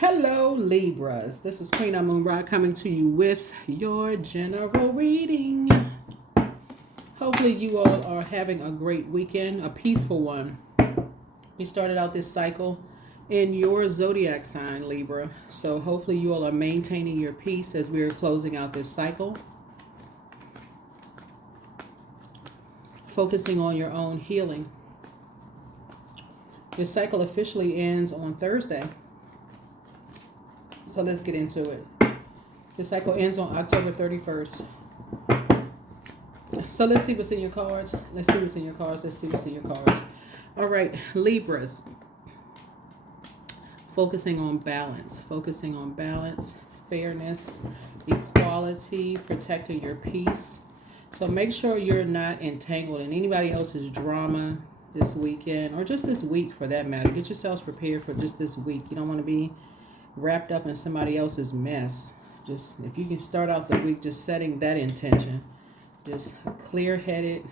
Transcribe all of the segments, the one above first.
Hello, Libras. This is Queen Amun Ra coming to you with your general reading. Hopefully, you all are having a great weekend, a peaceful one. We started out this cycle in your Zodiac sign, Libra. So, hopefully, you all are maintaining your peace as we are closing out this cycle. Focusing on your own healing. This cycle officially ends on Thursday. So let's get into it. The cycle ends on October 31st. So let's see what's in your cards. Let's see what's in your cards. Let's see what's in your cards. All right, Libras. Focusing on balance. Focusing on balance, fairness, equality, protecting your peace. So make sure you're not entangled in anybody else's drama this weekend, or just this week for that matter. Get yourselves prepared for just this week. You don't want to be wrapped up in somebody else's mess. Just if you can start out the week just setting that intention, just clear-headed,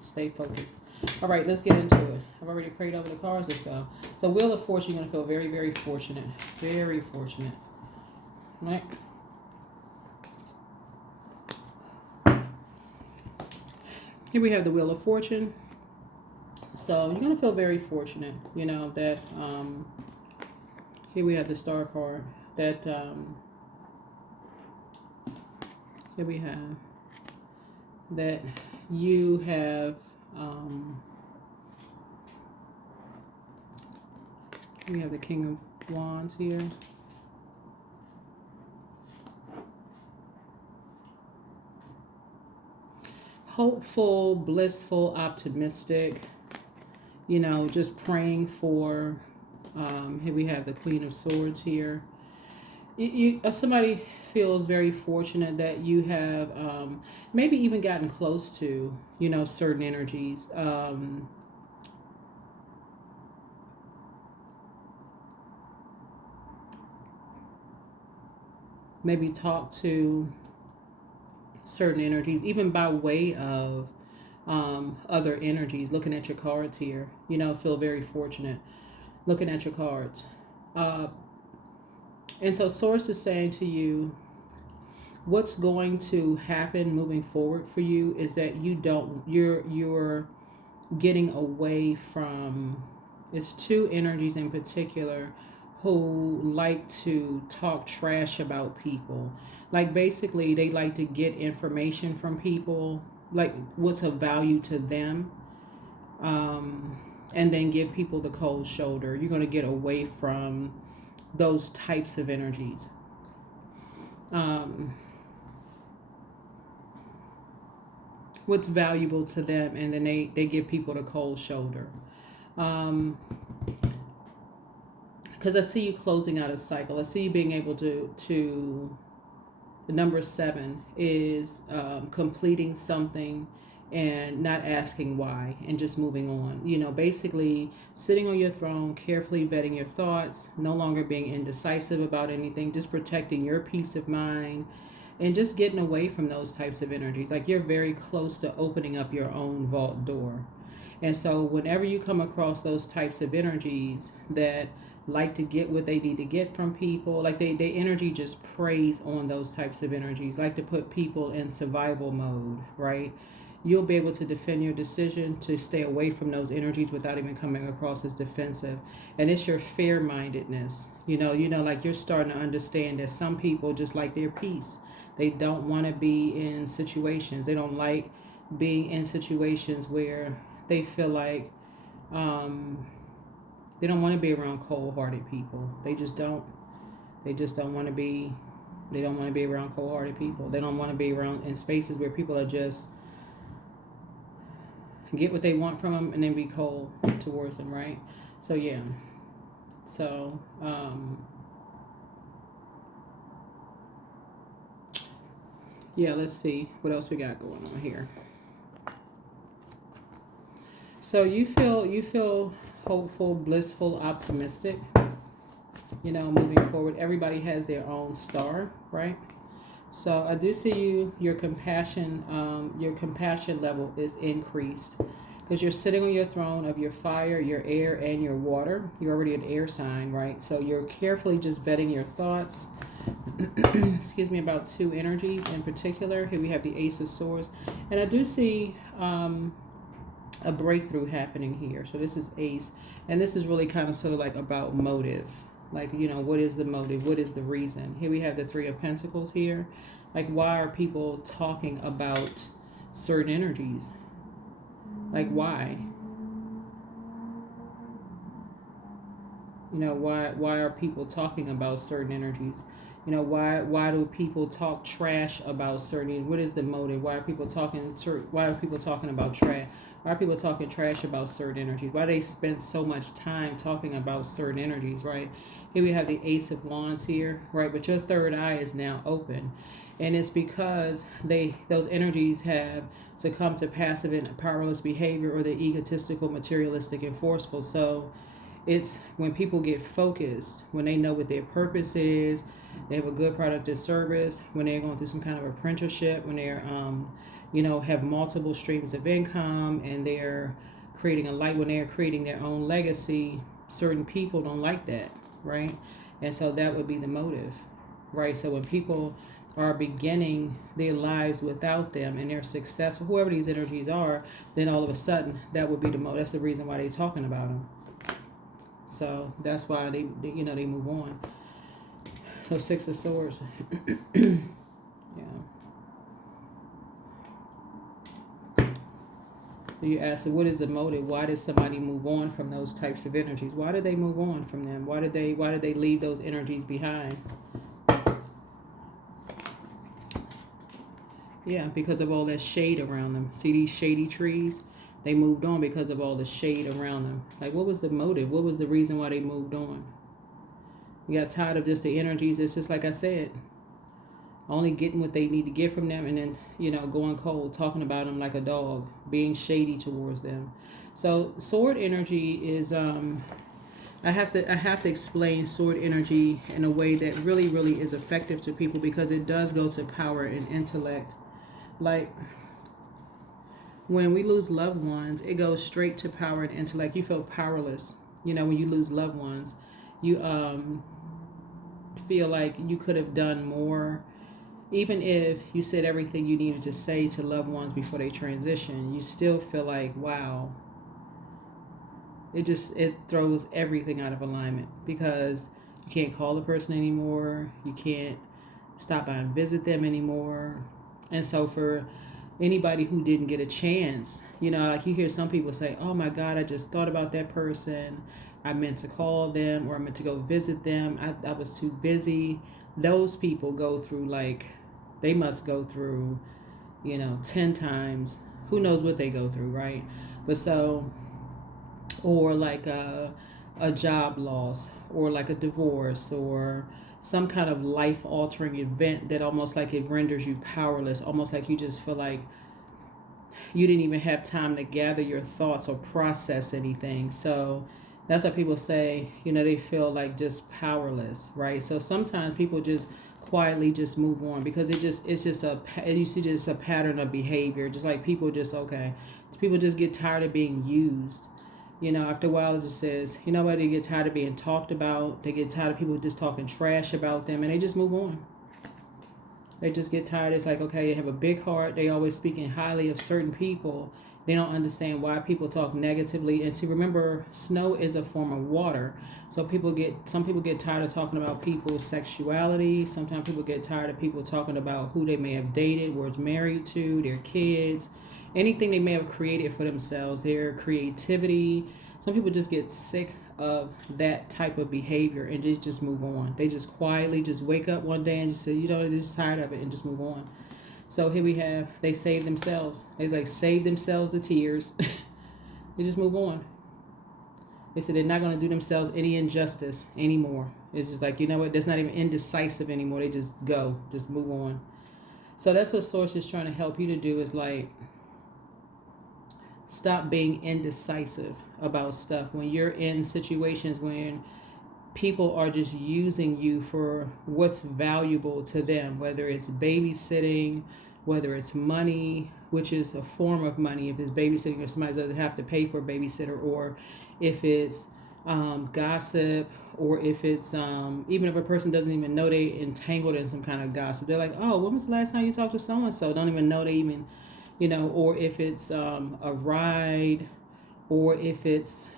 stay focused. All right, let's get into it. I've already prayed over the cards. Let's go. So Wheel of Fortune, you're going to feel very, very fortunate. Very fortunate. All right. Here we have the Wheel of Fortune. So you're going to feel very fortunate, you know, that here we have the Star card, that here we have that you have we have the King of Wands here. Hopeful, blissful, optimistic, you know, just praying for, here we have the Queen of Swords here. Somebody feels very fortunate that you have maybe even gotten close to, you know, certain energies. Maybe talk to certain energies, even by way of other energies. Looking at your cards here, you know, feel very fortunate looking at your cards. And so Source is saying to you, what's going to happen moving forward for you is that you're getting away from, it's two energies in particular who like to talk trash about people. Like basically they like to get information from people, like what's of value to them, and then give people the cold shoulder. You're going to get away from those types of energies. What's valuable to them, and then they give people the cold shoulder. Because I see you closing out a cycle. I see you being able to the number 7 is completing something and not asking why and just moving on. You know, basically sitting on your throne, carefully vetting your thoughts, no longer being indecisive about anything, just protecting your peace of mind and just getting away from those types of energies. Like you're very close to opening up your own vault door. And so whenever you come across those types of energies that like to get what they need to get from people, like they energy just preys on those types of energies, like to put people in survival mode, right? You'll be able to defend your decision to stay away from those energies without even coming across as defensive. And it's your fair-mindedness. You know, like you're starting to understand that some people just like their peace. They don't want to be in situations. They don't like being in situations where they feel like they don't want to be around cold-hearted people. They just don't want to be. They don't want to be around cold-hearted people. They don't want to be around in spaces where people are just get what they want from them and then be cold towards them, right? So yeah. So yeah, let's see what else we got going on here. So you feel hopeful, blissful, optimistic, you know, moving forward. Everybody has their own star, right? So I do see your compassion level is increased. because you're sitting on your throne of your fire, your air, and your water. You're already an air sign, right? So you're carefully just vetting your thoughts. Excuse me, about two energies in particular. Here we have the Ace of Swords. And I do see a breakthrough happening here. So this is Ace. And this is really kind of sort of like about motive. Like, you know, what is the motive? What is the reason? Here we have the Three of Pentacles here. Like, why are people talking about certain energies? Like, why? You know, why are people talking about certain energies? You know, why do people talk trash about certain? What is the motive? Why are people talking about trash? Why are people talking trash about certain energies? Why they spend so much time talking about certain energies, right? Here we have the Ace of Wands here, right? But your third eye is now open. And it's because those energies have succumbed to passive and powerless behavior, or the egotistical, materialistic, and forceful. So it's when people get focused, when they know what their purpose is, they have a good productive service, when they're going through some kind of apprenticeship, when they're, you know, have multiple streams of income, and they're creating when they're creating their own legacy. Certain people don't like that, right? And so that would be the motive, right? So when people are beginning their lives without them and they're successful, whoever these energies are, then all of a sudden that would be the motive. That's the reason why they're talking about them. So that's why they you know, they move on. So Six of Swords. Yeah. You ask, what is the motive? Why did somebody move on from those types of energies? Why did they move on from them? Why did they leave those energies behind? Yeah, because of all that shade around them. See these shady trees? They moved on because of all the shade around them. Like, what was the motive? What was the reason why they moved on? You got tired of just the energies. It's just like I said, only getting what they need to get from them, and then, you know, going cold, talking about them like a dog, being shady towards them. So sword energy is I have to explain sword energy in a way that really, really is effective to people, because it does go to power and intellect. Like, when we lose loved ones, it goes straight to power and intellect. You feel powerless. You know, when you lose loved ones, you feel like you could have done more. Even if you said everything you needed to say to loved ones before they transition, you still feel like, wow. It throws everything out of alignment, because you can't call the person anymore. You can't stop by and visit them anymore. And so for anybody who didn't get a chance, you know, like you hear some people say, oh my God, I just thought about that person. I meant to call them, or I meant to go visit them. I was too busy. Those people go through, like, they must go through, you know, 10 times. Who knows what they go through, right? But so, or like a job loss, or like a divorce, or some kind of life-altering event that almost like it renders you powerless, almost like you just feel like you didn't even have time to gather your thoughts or process anything. So that's why people say, you know, they feel like just powerless, right? So sometimes people just quietly just move on, because it's just you see just a pattern of behavior. Just like people just get tired of being used. You know, after a while, it just says, you know what, they get tired of being talked about. They get tired of people just talking trash about them, and they just move on. They just get tired. It's like, okay, they have a big heart. They always speaking highly of certain people. They don't understand why people talk negatively. And to remember, snow is a form of water. So some people get tired of talking about people's sexuality. Sometimes people get tired of people talking about who they may have dated, was married to, their kids, anything they may have created for themselves, their creativity. Some people just get sick of that type of behavior and just move on. They just quietly just wake up one day and just say, you know, they're just tired of it, and just move on. So here we have, they save themselves. They like save themselves the tears. They just move on. They said they're not going to do themselves any injustice anymore. It's just like, you know what, that's not even indecisive anymore. They just go, just move on. So that's what Source is trying to help you to do, is like, stop being indecisive about stuff. When you're in situations when people are just using you for what's valuable to them, whether it's babysitting, whether it's money, which is a form of money. If it's babysitting, or somebody doesn't have to pay for a babysitter, or if it's gossip, or if it's even if a person doesn't even know they entangled in some kind of gossip. They're like, oh, when was the last time you talked to so and so? Don't even know they even, or if it's a ride, or if it's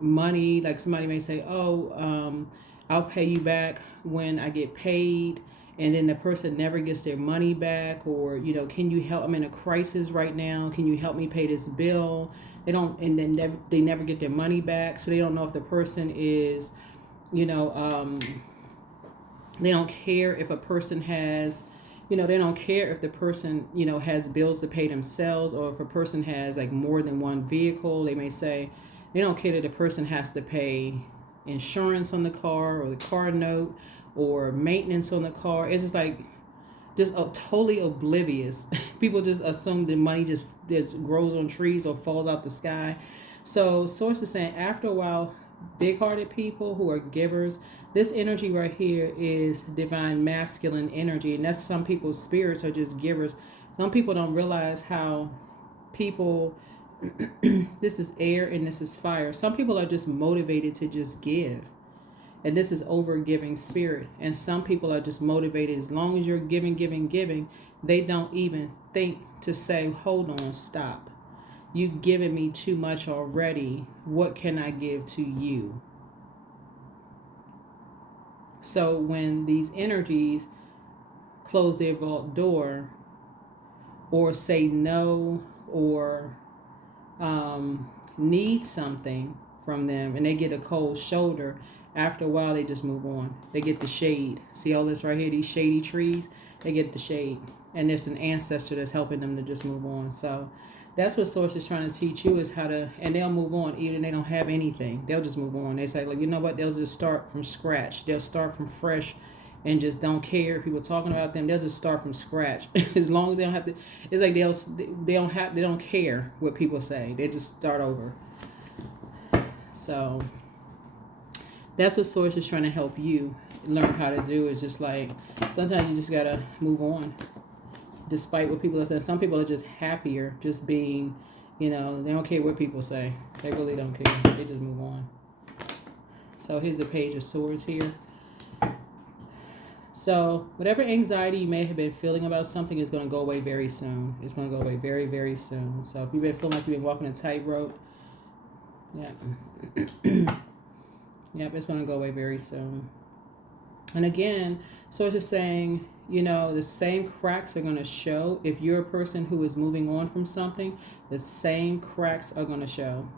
money. Like somebody may say, oh, I'll pay you back when I get paid, and then the person never gets their money back, or can you help? I'm in a crisis right now, can you help me pay this bill? They don't, and then they never get their money back, so they don't know if the person is, they don't care if a person has, they don't care if the person, has bills to pay themselves, or if a person has like more than one vehicle. They may say they don't care that the person has to pay insurance on the car, or the car note, or maintenance on the car. It's just totally oblivious. People just assume the money just grows on trees or falls out the sky. So source is saying, after a while, big-hearted people who are givers, this energy right here is divine masculine energy, and that's some people's spirits are just givers. Some people don't realize how people this is air and this is fire. Some people are just motivated to just give, and this is over giving spirit. And some people are just motivated, as long as you're giving, they don't even think to say, hold on, stop. You've given me too much already. What can I give to you? So when these energies close their vault door, or say no, or need something from them, and they get a cold shoulder, after a while they just move on. They get the shade. See all this right here, these shady trees? They get the shade. And there's an ancestor that's helping them to just move on. So that's what Source is trying to teach you, is how to, and they'll move on. Even they don't have anything, they'll just move on. They say, like, you know what? They'll just start from scratch. They'll start from fresh, and just don't care if people talking about them. They'll just start from scratch. As long as they don't have to, it's like they don't care what people say. They just start over. So that's what Source is trying to help you learn how to do. Is just like, sometimes you just gotta move on, despite what people are saying. Some people are just happier just being, they don't care what people say. They really don't care. They just move on. So here's the Page of Swords here. So whatever anxiety you may have been feeling about something is going to go away very soon. It's going to go away very, very soon. So if you've been feeling like you've been walking a tightrope, Yep, it's going to go away very soon. And again, so it's just saying, the same cracks are going to show. If you're a person who is moving on from something, the same cracks are going to show.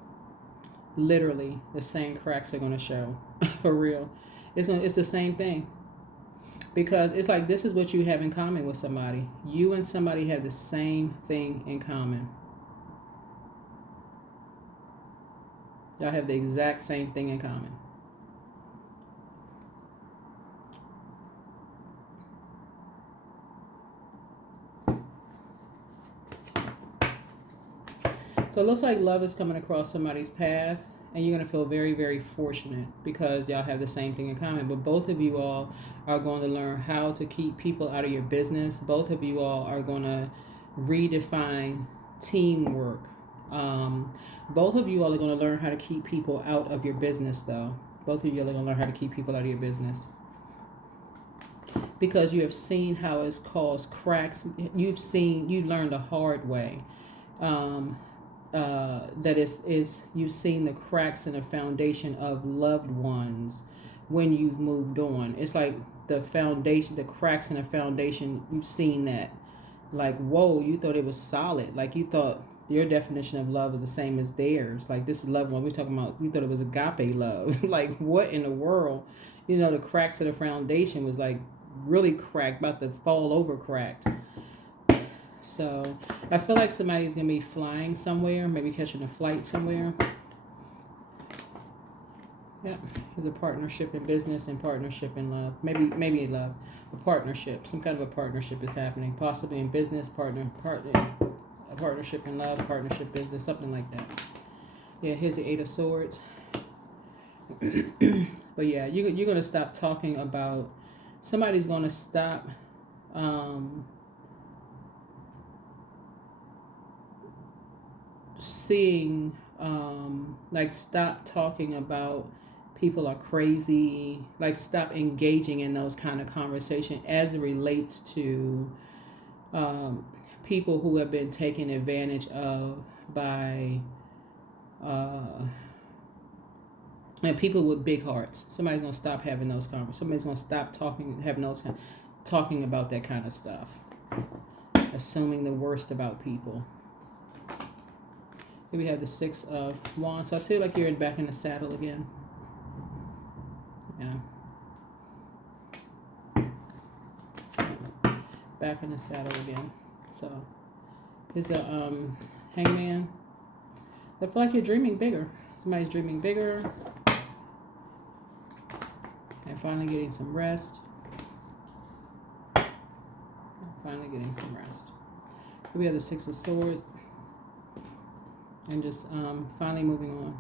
Literally, the same cracks are going to show. For real. It's the same thing. Because it's like, this is what you have in common with somebody. You and somebody have the same thing in common. Y'all have the exact same thing in common. So it looks like love is coming across somebody's path, and you're going to feel very, very fortunate because y'all have the same thing in common. But both of you all are going to learn how to keep people out of your business. Both of you all are going to redefine teamwork. Both of you all are going to learn how to keep people out of your business, though. Both of you all are going to learn how to keep people out of your business. Because you have seen how it's caused cracks. You learned the hard way. That is you've seen the cracks in the foundation of loved ones when you've moved on. It's like the foundation, the cracks in the foundation, you've seen that. Like, whoa, you thought it was solid. Like, you thought your definition of love is the same as theirs. Like, this is loved one we're talking about. You thought it was agape love. Like, what in the world? The cracks of the foundation was like really cracked, about to fall over cracked. So I feel like somebody's going to be flying somewhere, maybe catching a flight somewhere. Yep, there's a partnership in business and partnership in love. Maybe in love. A partnership, some kind of a partnership is happening. Possibly in business, a partnership in love, partnership business, something like that. Yeah, here's the 8 of Swords. But yeah, you're going to stop talking about, somebody's going to stop seeing, like, stop talking about people are crazy, like stop engaging in those kind of conversation as it relates to people who have been taken advantage of by and people with big hearts. Somebody's gonna stop having those conversations. Somebody's gonna stop talking about that kind of stuff, assuming the worst about people. Here we have the Six of Wands. So I feel like you're back in the saddle again. Yeah. Back in the saddle again. So here's a Hangman. I feel like you're dreaming bigger. Somebody's dreaming bigger. And finally getting some rest. Finally getting some rest. Here we have the Six of Swords. And just finally moving on.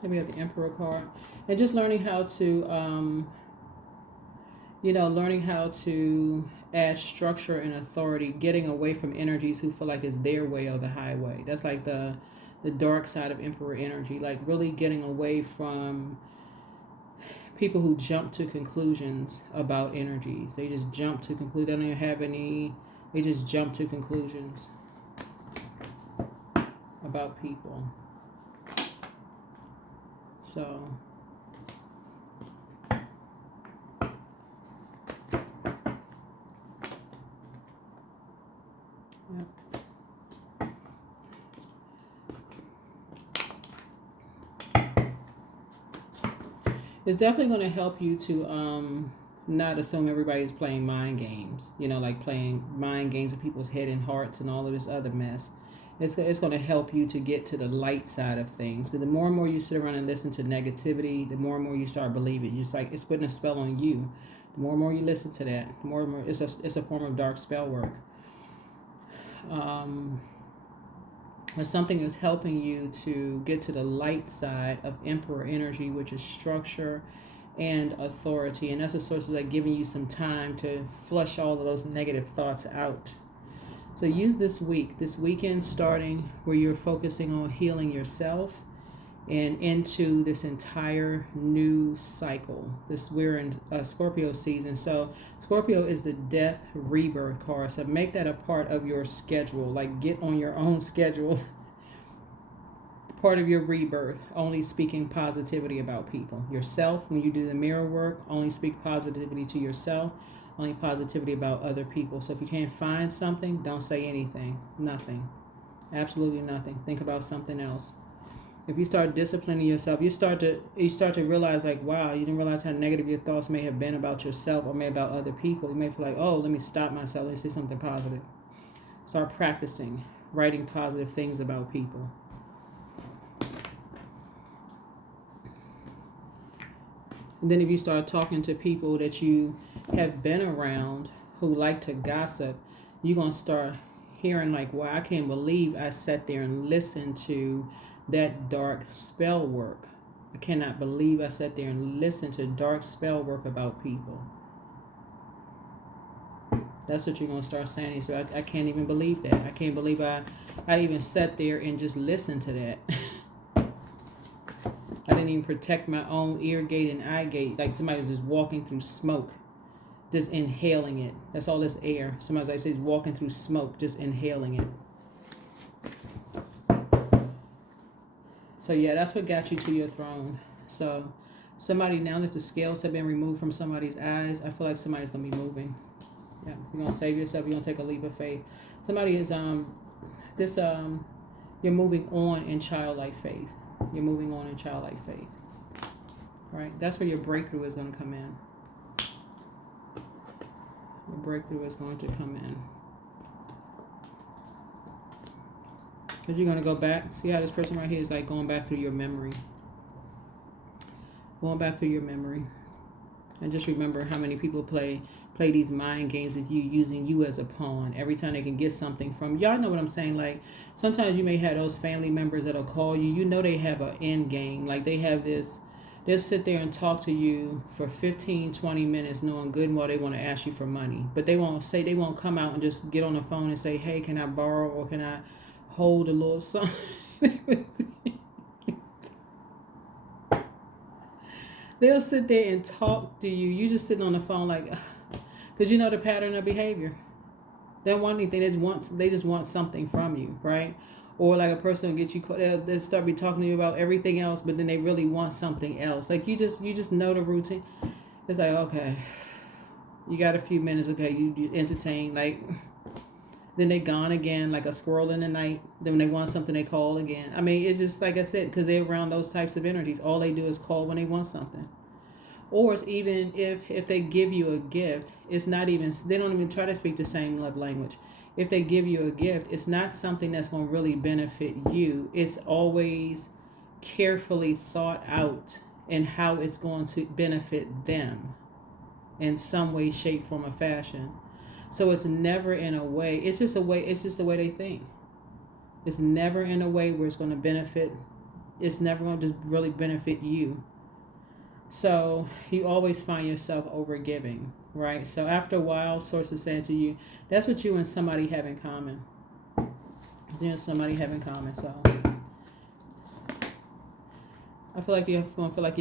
Here we have the Emperor card. And just learning how to, learning how to add structure and authority, getting away from energies who feel like it's their way or the highway. That's like the dark side of Emperor energy. Like really getting away from people who jump to conclusions about energies. They just jump to conclude. They don't even have any. They just jump to conclusions about people. So. It's definitely going to help you to not assume everybody's playing mind games, like playing mind games with people's head and hearts and all of this other mess. It's going to help you to get to the light side of things. Because the more and more you sit around and listen to negativity, the more and more you start believing. It's like it's putting a spell on you. The more and more you listen to that, the more and more it's a form of dark spell work. But something is helping you to get to the light side of Emperor energy, which is structure and authority. And that's a source of like giving you some time to flush all of those negative thoughts out. So use this weekend starting where you're focusing on healing yourself and into this entire new cycle. We're in Scorpio season. So Scorpio is the death rebirth card. So make that a part of your schedule. Like get on your own schedule. Part of your rebirth, only speaking positivity about people. Yourself, when you do the mirror work, only speak positivity to yourself. Only positivity about other people. So if you can't find something, don't say anything. Nothing. Absolutely nothing. Think about something else. If you start disciplining yourself, you start to realize like, wow, you didn't realize how negative your thoughts may have been about yourself or maybe about other people. You may feel like, oh, let me stop myself. Let me say something positive. Start practicing writing positive things about people. And then if you start talking to people that you have been around who like to gossip, you're going to start hearing like, wow, I can't believe I sat there and listened to that dark spell work. I cannot believe I sat there and listened to dark spell work about people. That's what you're going to start saying. So I can't even believe that. I can't believe I even sat there and just listened to that. I didn't even protect my own ear gate and eye gate. Like somebody was just walking through smoke, just inhaling it. That's all this air. Somebody's like says walking through smoke, just inhaling it. So yeah, that's what got you to your throne. So somebody, now that the scales have been removed from somebody's eyes, I feel like somebody's gonna be moving. Yeah, you're gonna save yourself. You're gonna take a leap of faith. Somebody is you're moving on in childlike faith. You're moving on in childlike faith. All right, that's where your breakthrough is going to come in. Your breakthrough is going to come in. Because you're going to go back. See how this person right here is like going back through your memory. Going back through your memory. And just remember how many people play play these mind games with you, using you as a pawn every time they can get something from you. Y'all know what I'm saying? Like, sometimes you may have those family members that'll call you. You know they have an end game. Like, they have this, they'll sit there and talk to you for 15, 20 minutes knowing good and well they want to ask you for money. But they won't come out and just get on the phone and say, hey, can I borrow, or can I hold a little something? They'll sit there and talk to you. You just sitting on the phone like, because you know the pattern of behavior. They don't want anything. They just want something from you, right? Or like a person will get you, they'll start be talking to you about everything else, but then they really want something else. Like, you just know the routine. It's like, okay, you got a few minutes. Okay, you entertain. Like, then they gone again, like a squirrel in the night. Then when they want something, they call again. I mean, it's just like I said, because they're around those types of energies. All they do is call when they want something. Or it's even if they give you a gift, it's not even, they don't even try to speak the same love language. If they give you a gift, it's not something that's going to really benefit you. It's always carefully thought out and how it's going to benefit them in some way, shape, form, or fashion. So it's never in a way, it's just the way they think. It's never in a way where it's going to benefit, it's never going to just really benefit you. So you always find yourself over giving, right? So after a while, source is saying to you, that's what you and somebody have in common. You and somebody have in common. So I feel like you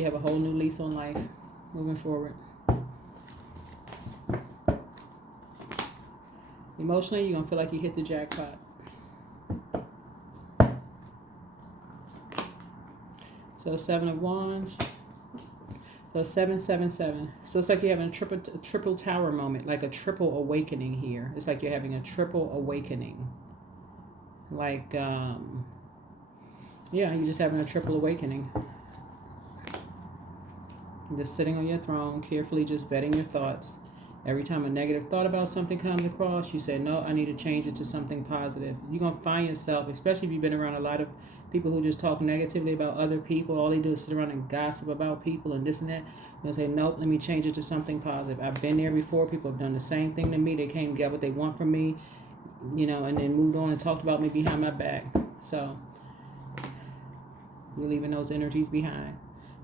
have a whole new lease on life moving forward. Emotionally, you're going to feel like you hit the jackpot. So 7 of Wands. So 777. So it's like you're having a triple tower moment, like a triple awakening here. It's like you're having a triple awakening. Like, yeah, you're just having a triple awakening. You're just sitting on your throne, carefully just vetting your thoughts. Every time a negative thought about something comes across, you say, no, I need to change it to something positive. You're going to find yourself, especially if you've been around a lot of people who just talk negatively about other people. All they do is sit around and gossip about people and this and that. You'll say, nope, let me change it to something positive. I've been there before. People have done the same thing to me. They came and got what they want from me, you know, and then moved on and talked about me behind my back. So you're leaving those energies behind.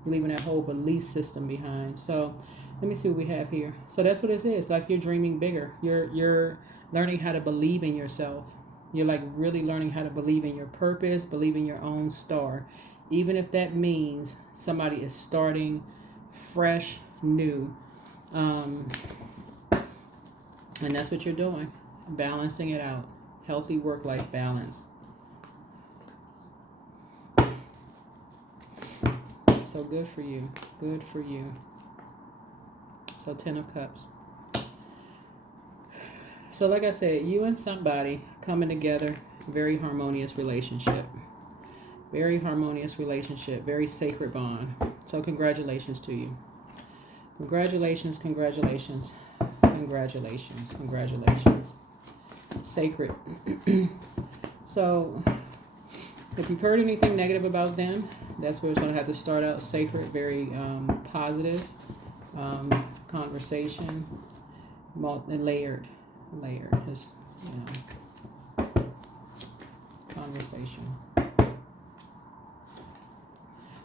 You're leaving that whole belief system behind. So let me see what we have here. So that's what it is. Like, you're dreaming bigger. You're learning how to believe in yourself. You're like really learning how to believe in your purpose, believe in your own star. Even if that means somebody is starting fresh, new. And that's what you're doing. Balancing it out. Healthy work-life balance. So good for you. Good for you. So 10 of Cups. So like I said, you and somebody coming together, very harmonious relationship. Very harmonious relationship, very sacred bond. So congratulations to you. Congratulations, congratulations, congratulations, congratulations. Sacred. So if you've heard anything negative about them, that's where it's going to have to start out sacred, very positive conversation, and layered. Just, you know, conversation.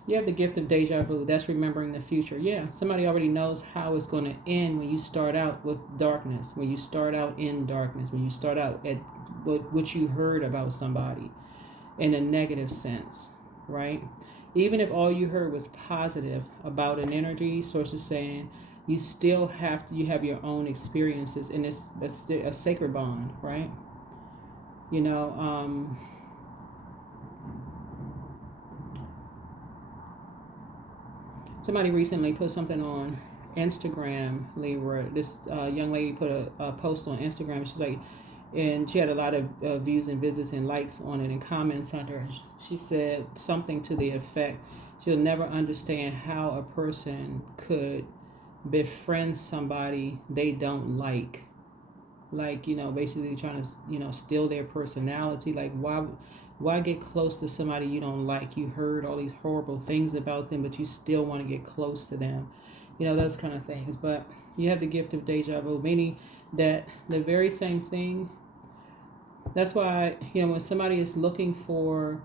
You have the gift of deja vu. That's remembering the future. Yeah, somebody already knows how it's going to end when you start out with darkness, when you start out in darkness, when you start out at what you heard about somebody in a negative sense, right? Even if all you heard was positive about an energy, source is saying, you still you have your own experiences, and that's a sacred bond, right? You know, somebody recently put something on Instagram, Libra. This young lady put a post on Instagram. She's like, and she had a lot of views and visits and likes on it and comments under it. She said something to the effect, she'll never understand how a person could befriend somebody they don't like, you know, basically trying to, you know, steal their personality. Like, why get close to somebody you don't like? You heard all these horrible things about them, but you still want to get close to them. those kind of things. But you have the gift of deja vu, meaning that the very same thing. That's why, when somebody is looking for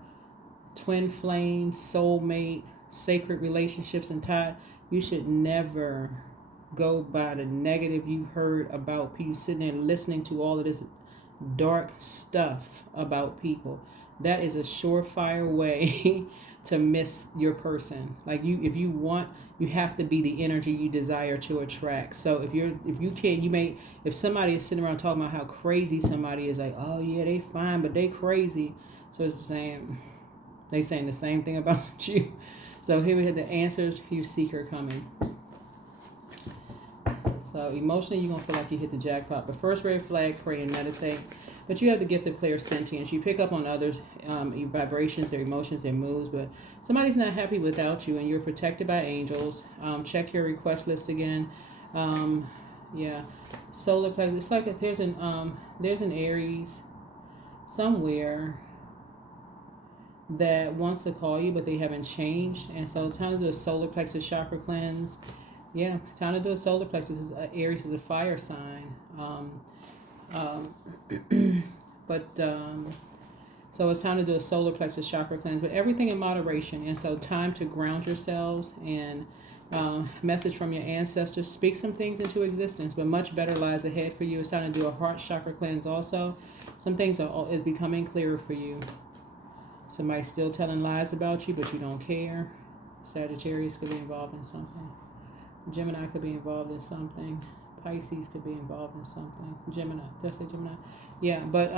twin flame, soulmate, sacred relationships and tie, you should never go by the negative you heard about people, sitting there listening to all of this dark stuff about people. That is a surefire way to miss your person. Like, if you want, you have to be the energy you desire to attract. So if you can't, if somebody is sitting around talking about how crazy somebody is, like, oh yeah, they fine, but they crazy. So it's they saying the same thing about you. So here we have the answers. You seek her coming. So emotionally, you're going to feel like you hit the jackpot. But first red flag, pray and meditate. But you have the gift of clairsentience. You pick up on others' your vibrations, their emotions, their moods. But somebody's not happy without you, and you're protected by angels. Check your request list again. Yeah, solar plexus. It's like if there's an Aries somewhere that wants to call you, but they haven't changed, and so time to do a solar plexus chakra cleanse. Yeah, time to do a solar plexus. Aries is a fire sign. So it's time to do a solar plexus chakra cleanse, but everything in moderation. And so time to ground yourselves, and message from your ancestors. Speak some things into existence, but much better lies ahead for you. It's time to do a heart chakra cleanse also. Some things is becoming clearer for you. Somebody's still telling lies about you, but you don't care. Sagittarius could be involved in something. Gemini could be involved in something. Pisces could be involved in something. Gemini. Did I say Gemini? Yeah, but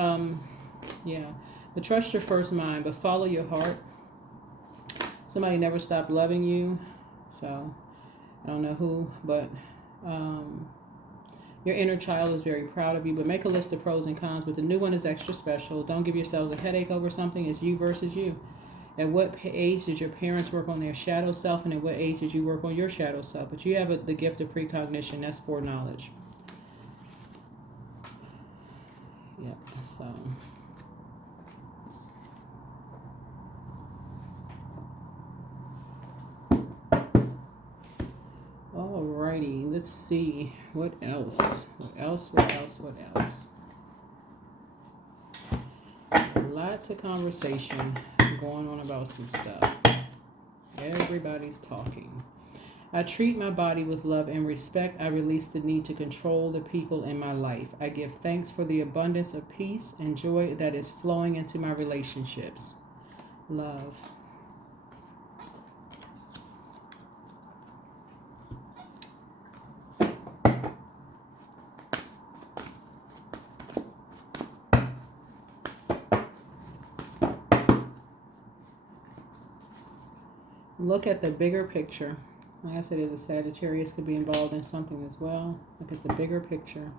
yeah. But trust your first mind, but follow your heart. Somebody never stopped loving you. So I don't know who, but your inner child is very proud of you. But make a list of pros and cons. But the new one is extra special. Don't give yourselves a headache over something. It's you versus you. At what age did your parents work on their shadow self, and at what age did you work on your shadow self? But you have the gift of precognition. That's foreknowledge. Yep. So. Alrighty. Let's see. What else? What else? Lots of conversation going on about some stuff. Everybody's talking. I treat my body with love and respect. I release the need to control the people in my life. I give thanks for the abundance of peace and joy that is flowing into my relationships. Love. Look at the bigger picture. Like I said, there's a Sagittarius could be involved in something as well. Look at the bigger picture.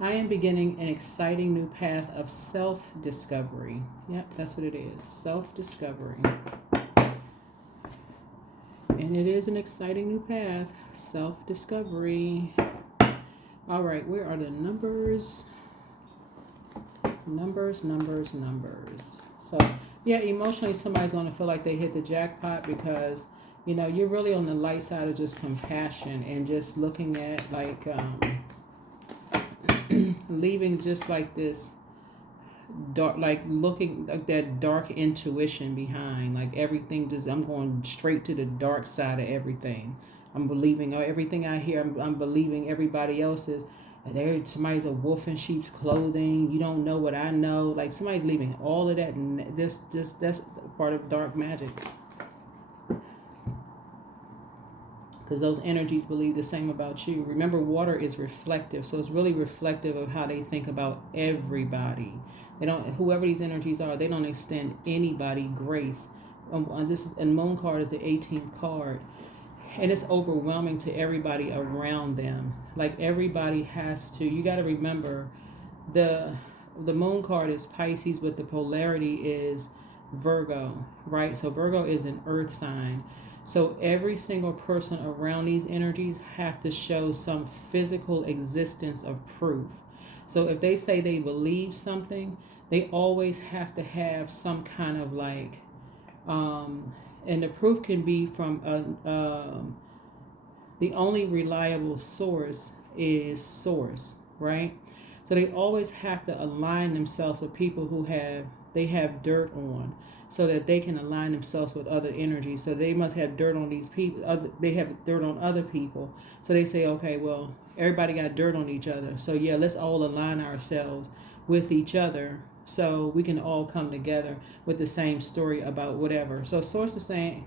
I am beginning an exciting new path of self-discovery. Yep, that's what it is. Self-discovery. And it is an exciting new path. Self-discovery. All right, where are the numbers? Numbers. So, yeah, emotionally, somebody's going to feel like they hit the jackpot because, you're really on the light side of just compassion and just looking at, like, leaving just like this dark, like looking like that dark intuition behind, like everything just, I'm going straight to the dark side of everything. I'm believing everything I hear. I'm believing everybody else's. Somebody's a wolf in sheep's clothing. You don't know what I know. Like somebody's leaving all of that, and just that's part of dark magic. Because those energies believe the same about you. Remember, water is reflective, so it's really reflective of how they think about everybody. They don't, whoever these energies are, they don't extend anybody grace. And moon card is the 18th card, and it's overwhelming to everybody around them. Like everybody has to. You got to remember, the moon card is Pisces, but the polarity is Virgo, right? So Virgo is an earth sign. So every single person around these energies have to show some physical existence of proof. So if they say they believe something, they always have to have some kind of like, and the proof can be from the only reliable source is source, right? So they always have to align themselves with people who they have dirt on, so that they can align themselves with other energies. So they must have dirt on these people. They have dirt on other people. So they say, okay, well, everybody got dirt on each other. So yeah, let's all align ourselves with each other so we can all come together with the same story about whatever. So source is saying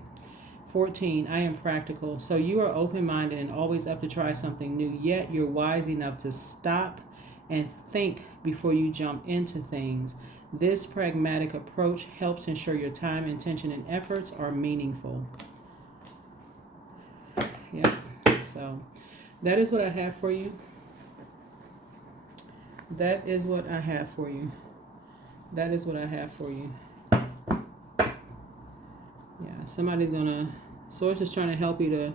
14, I am practical. So you are open-minded and always up to try something new, yet you're wise enough to stop and think before you jump into things. This pragmatic approach helps ensure your time, intention, and efforts are meaningful. Yeah, so that is what I have for you. That is what I have for you. That is what I have for you. Yeah, somebody's gonna, source is trying to help you to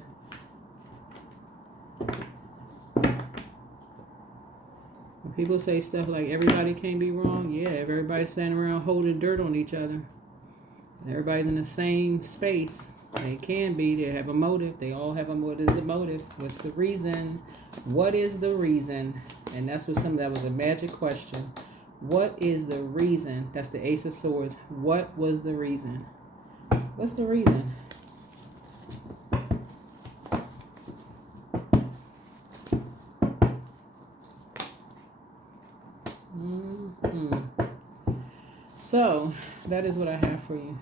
when people say stuff like everybody can't be wrong. Yeah, if everybody's standing around holding dirt on each other and everybody's in the same space, they can be. They have a motive. They all have a motive. What is the motive? What's the reason? What is the reason? And that's what that was a magic question. What is the reason? That's the Ace of Swords. What was the reason? What's the reason? So that is what I have for you.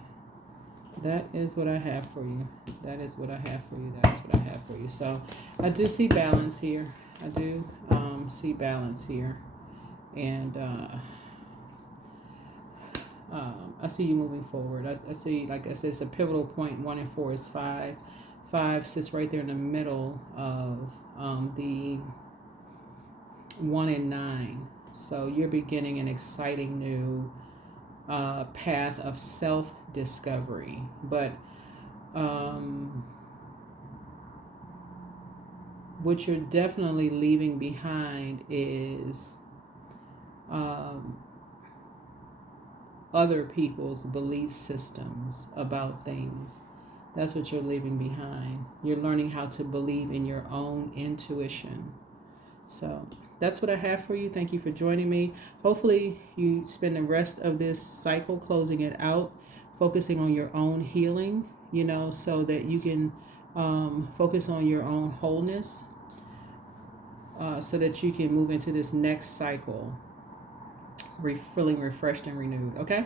That is what I have for you. That is what I have for you. That is what I have for you. So I do see balance here. I do see balance here. And I see you moving forward. I see, like I said, it's a pivotal point. 1 and 4 is 5. 5 sits right there in the middle of the 1 and 9. So you're beginning an exciting new path of self-discovery. But what you're definitely leaving behind is other people's belief systems about things. That's what you're leaving behind. You're learning how to believe in your own intuition. So that's what I have for you. Thank you for joining me. Hopefully you spend the rest of this cycle closing it out, focusing on your own healing, so that you can focus on your own wholeness, so that you can move into this next cycle feeling refreshed and renewed. Okay?